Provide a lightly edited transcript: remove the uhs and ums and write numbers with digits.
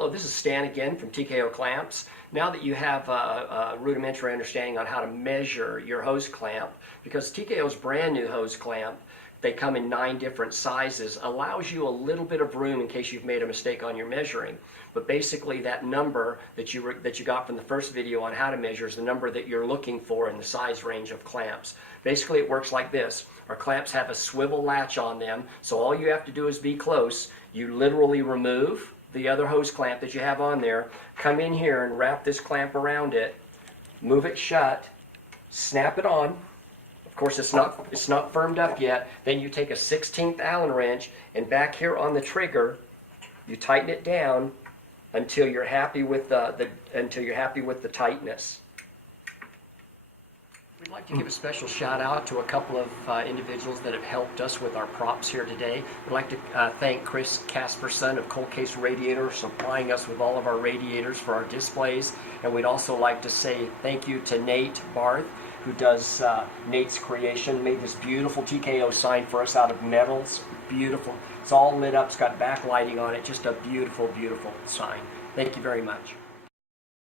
Hello, this is Stan again from TKO Clamps. Now that you have a rudimentary understanding on how to measure your hose clamp, because TKO's brand new hose clamp, they come in 9 different sizes, allows you a little bit of room in case you've made a mistake on your measuring. But basically that number that you got from the first video on how to measure is the number that you're looking for in the size range of clamps. Basically it works like this. Our clamps have a swivel latch on them, so all you have to do is be close. You literally remove the other hose clamp that you have on there, come in here and wrap this clamp around it, move it shut, snap it on. Of course, it's not firmed up yet. Then you take a 1/16 Allen wrench, and back here on the trigger, you tighten it down until you're happy with the tightness. We'd like to give a special shout out to a couple of individuals that have helped us with our props here today. We'd like to thank Chris Casperson of Cold Case Radiator supplying us with all of our radiators for our displays. And we'd also like to say thank you to Nate Barth, who does Nate's Creation, made this beautiful TKO sign for us out of metals. Beautiful. It's all lit up, it's got backlighting on it, just a beautiful, beautiful sign. Thank you very much.